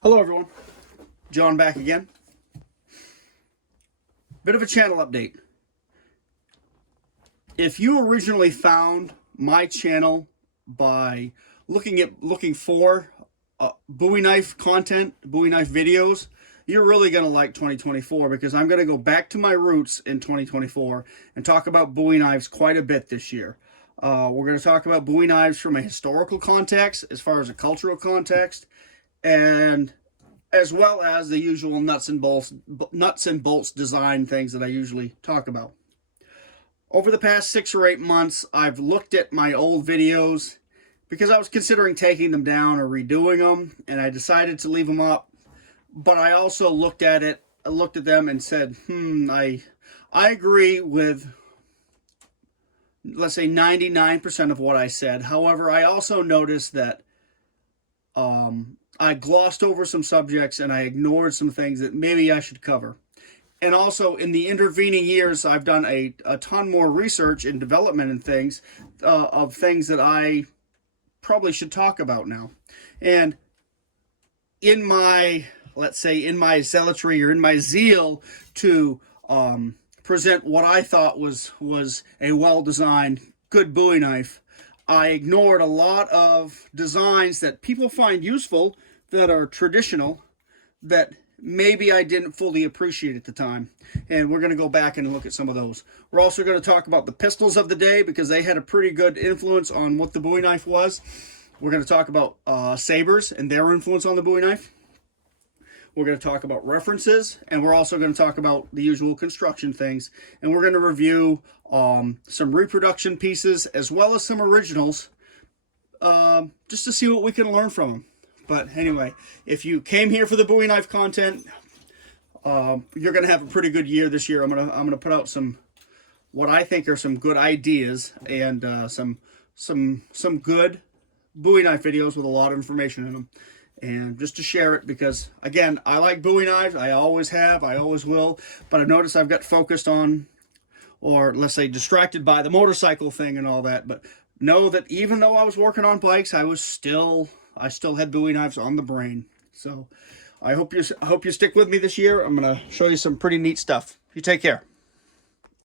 Hello everyone, John back again. Bit of a channel update. If you originally found my channel by looking for Bowie knife content, Bowie knife videos, you're really going to like 2024 because I'm going to go back to my roots in 2024 and talk about Bowie knives quite a bit this year. We're going to talk about Bowie knives from a historical context, as far as a cultural context, and as well as the usual nuts and bolts design things that I usually talk about. Over the past 6 or 8 months, I've looked at my old videos because I was considering taking them down or redoing them, and I decided to leave them up. But I also looked at them and said, I agree with, let's say, 99% of what I said. However, I also noticed that I glossed over some subjects and I ignored some things that maybe I should cover. And also, in the intervening years, I've done a ton more research and development and things of things that I probably should talk about now. And in my, let's say, in my zealotry or in my zeal to present what I thought was a well-designed, good Bowie knife, I ignored a lot of designs that people find useful that are traditional that maybe I didn't fully appreciate at the time. And we're going to go back and look at some of those. We're also going to talk about the pistols of the day because they had a pretty good influence on what the Bowie knife was. We're going to talk about sabers and their influence on the Bowie knife. We're going to talk about references, and we're also going to talk about the usual construction things. And we're going to review some reproduction pieces as well as some originals just to see what we can learn from them. But anyway, if you came here for the Bowie knife content, you're going to have a pretty good year this year. I'm gonna put out some what I think are some good ideas and some good Bowie knife videos with a lot of information in them. And just to share it because, again, I like Bowie knives. I always have. I always will. But I've noticed I've got focused on, or let's say distracted by the motorcycle thing and all that. But know that even though I was working on bikes, I still had Bowie knives on the brain. So I hope you stick with me this year. I'm going to show you some pretty neat stuff. You take care.